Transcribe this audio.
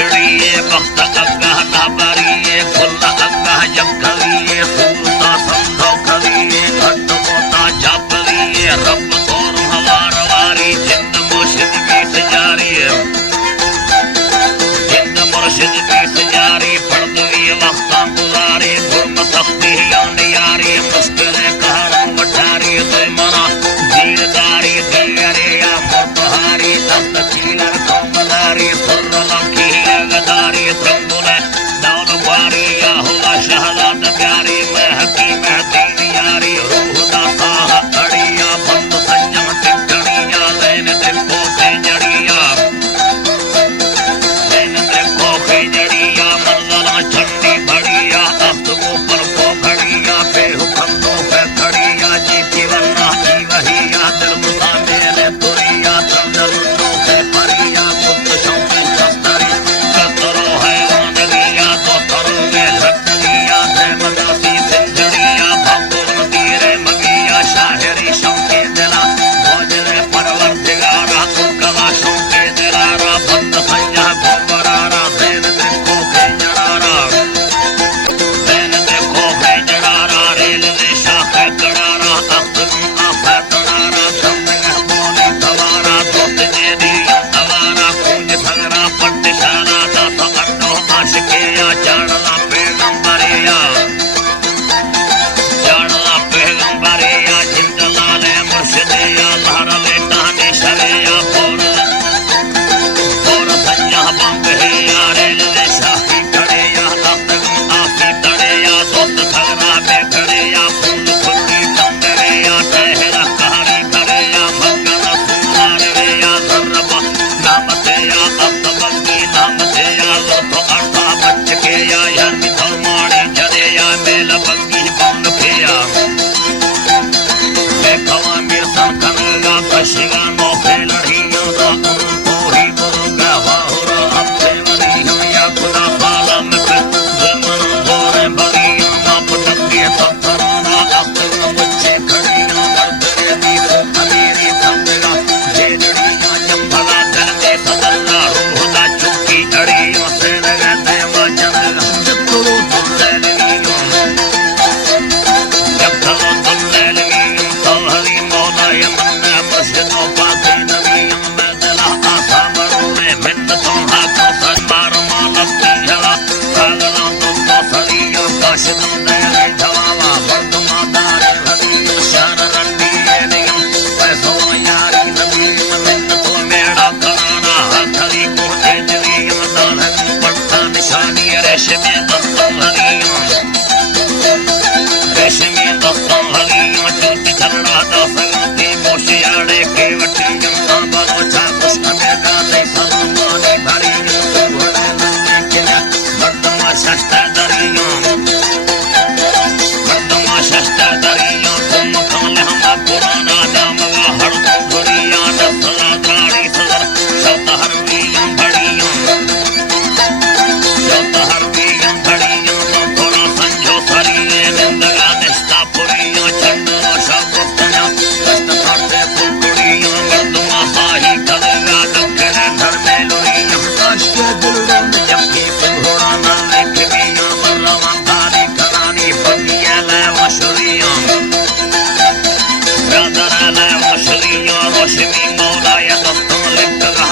छड़िए वक्त अग्गा नाबरिए खुला अग्गा जगलिए सूता संधो कलिए घट मोता जापलिए रब तोर हवार वारी जिंद मुर्शिद बीस जारी जिंद मुर्शिद बीस जारी पड़दवी वक्ता गुजारी गुरम तख्ती यान यारी मुश्किलें कहरों वठारी दे मना दीरदारी दियरे या मुतहारी दस्त चीलर कौमदारी सुर लंकी अगदारी त्रंबुले दौन बारी या हुआ शहजाद प्यारी मैं हकीम दीन यारी रूह दा साह अड़िया बंद संयम टिकड़िया लेन देखो खेजड़िया लेन देखो खेजड़िया मंजला चंडी बड़िया अफ्तगो पर को खड़िया बेहुकम दो पे खड़िया जीती वरना की वहिया दिल मुसाने ने तुरिया चंदल नो से परिया गुप्त शौकी कस्तरी कस्तरो है वांदलिया तो तरो में लटलिया थे मगासी सिंजड़िया भापुर नदीरे मगिया शाहरी शौकी दिला भोजने परवरदिगारा उनकला शौकी दिलारा बंद संजा गोबरारा देन देखो खेजड़ारा देन देखो खेजड़ारा रेल ने शाखे कड़ारा अफ्तगुन आफे तड़ारा कम्बिंग बोली तवारा दोत जेदी अवारा कुंज सगरा पट्टिशाला दाता अड्डो आशिकिया जानला पैगंबरिया जानला पैगंबरिया जिंदलाले मुर्शिदिया लहरले टाने शरिया बोर संजा बंग है यारेल ने शाही कड़िया अफ्तगुन आफी तड़िया दोत सगरा बेखड़िया फूल फुल्ली कंदरिया टहरा कहानी करिया मक्का फूलार रिया धर्रबा नामतेया अफ्तबंगी नामतेया लोथो अर्था बच्च के या यर्मी धर्माणी जदेया मेल बंगी बंग फेया देखवा मीर संखनगा बशिगा नौखे लड़ियों दा उनको ही बुरुगा वाहुरा अपने वरियों या खुदा पाला में जमन बोरे बलियों ना पटकिए पत्थराना अफ्तगुन मुझे खड़ियों मर्दरे दीपो अमीरी थंबगा जेदड़ियां जंभला दिल दे सदल्ला रूह दा चुकी अड़ियों से लगा देवा जनगा जकरो दुल्ले लगियों जकरो दुल्ले लगियों तलहरी मौला यमन्ना मुर्शिदों पाके नबियों में दिला आसा मरोड़े मिन्नतों हाथों सरमार मालकी जला सागरों दुल्लो सरियों काशिदों दयाले जवावा बर्दुमा दारे हरियों शान रंडी एलियों पैसों यारी नबियों मिन्नतों मेड़ा कराना हथली को जेजलियों दालहनी पट्टा निशानी रेशमी दस्तों हरियों रेशमी दस्तों हरियों चोटी चलड़ा दा सगंती मोशियाड़े के वटियों सांबरो चाकुश अमेगा दे सलमानी भरियों घोड़े नन्हे किला मर्दमा शस्ता दरियों मर्दमा शस्ता दरियों तुम खाले हमा पुराना दामवा हर धुरिया दसला गाड़ी सदर शब्द हरवियों भड़ियों शब्द हरवियों भड़ियों तो थोड़ा संजो सरिये निंदगा निष्ठा पुरियों चंदनो शब्दस्तया कष्ट करते फुलकुड़ियों मर्दमा साही कलेगा दक्षिणे धर में लोरियों काश्य दिलों में जबकि घोड़ा न लेखियों मर्रवा धारी करानी बनिए ले मशरियों ब्रदर ले मशरियों रोशनी मौला या दोस्तों लिखगा